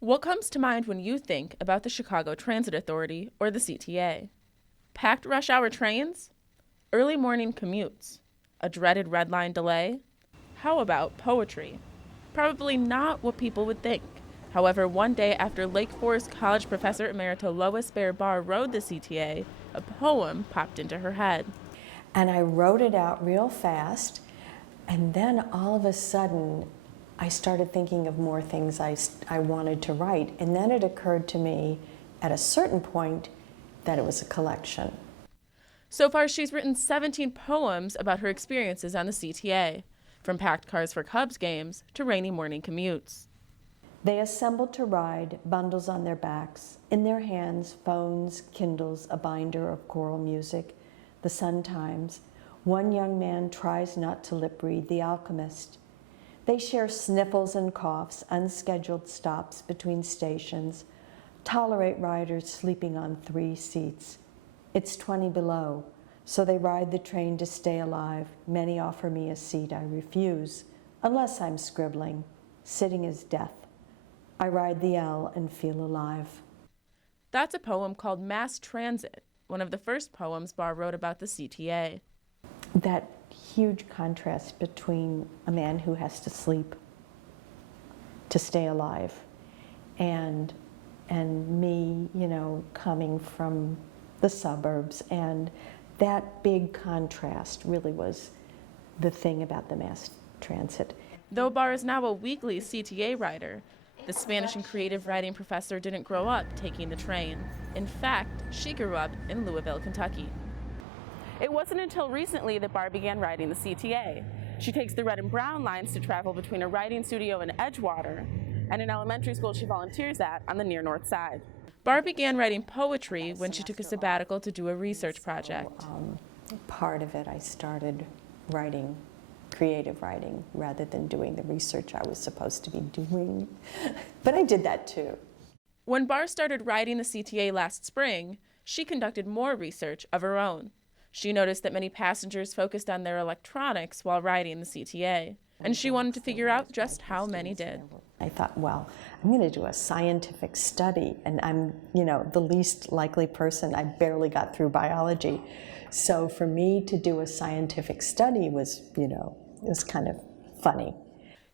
What comes to mind when you think about the Chicago Transit Authority or the CTA? Packed rush hour trains? Early morning commutes? A dreaded red line delay? How about poetry? Probably not what people would think. However, one day after Lake Forest College professor emerita Lois Bear Barr rode the CTA, a poem popped into her head. And I wrote it out real fast, and then all of a sudden, I started thinking of more things I wanted to write. And then it occurred to me at a certain point that it was a collection. So far, she's written 17 poems about her experiences on the CTA, from packed cars for Cubs games to rainy morning commutes. They assembled to ride, bundles on their backs, in their hands, phones, Kindles, a binder of choral music, the Sun Times. One young man tries not to lip read The Alchemist. They share sniffles and coughs, unscheduled stops between stations, tolerate riders sleeping on 3 seats. It's 20 below, so they ride the train to stay alive. Many offer me a seat. I refuse, unless I'm scribbling. Sitting is death. I ride the L and feel alive. That's a poem called Mass Transit, one of the first poems Barr wrote about the CTA. That huge contrast between a man who has to sleep to stay alive and me, coming from the suburbs, and that big contrast really was the thing about the mass transit. Though Barr is now a weekly CTA rider, the Spanish and creative writing professor didn't grow up taking the train. In fact, she grew up in Louisville, Kentucky. It wasn't until recently that Barr began riding the CTA. She takes the red and brown lines to travel between a writing studio in Edgewater and an elementary school she volunteers at on the near north side. Barr began writing poetry when she took a sabbatical to do a research project. Part of it, I started writing, creative writing, rather than doing the research I was supposed to be doing. But I did that too. When Barr started riding the CTA last spring, she conducted more research of her own. She noticed that many passengers focused on their electronics while riding the CTA, and she wanted to figure out just how many did. I thought, well, I'm going to do a scientific study, and I'm, the least likely person. I barely got through biology. So for me to do a scientific study was, it was kind of funny.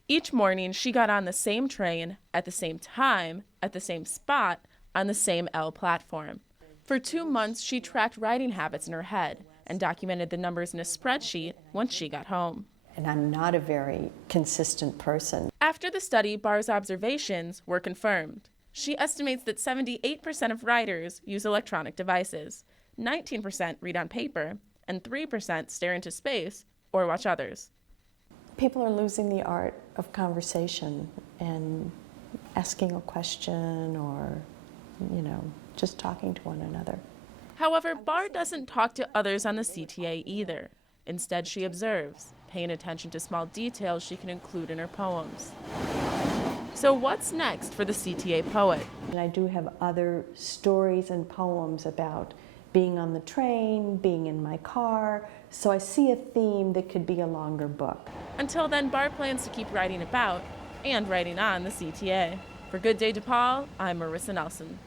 Each morning, she got on the same train, at the same time, at the same spot, on the same L platform. For 2 months, she tracked writing habits in her head and documented the numbers in a spreadsheet once she got home. And I'm not a very consistent person. After the study, Barr's observations were confirmed. She estimates that 78% of writers use electronic devices, 19% read on paper, and 3% stare into space or watch others. People are losing the art of conversation and asking a question or, just talking to one another. However, Barr doesn't talk to others on the CTA either. Instead, she observes, paying attention to small details she can include in her poems. So what's next for the CTA poet? And I do have other stories and poems about being on the train, being in my car, so I see a theme that could be a longer book. Until then, Barr plans to keep writing about and writing on the CTA. For Good Day DePaul, I'm Marissa Nelson.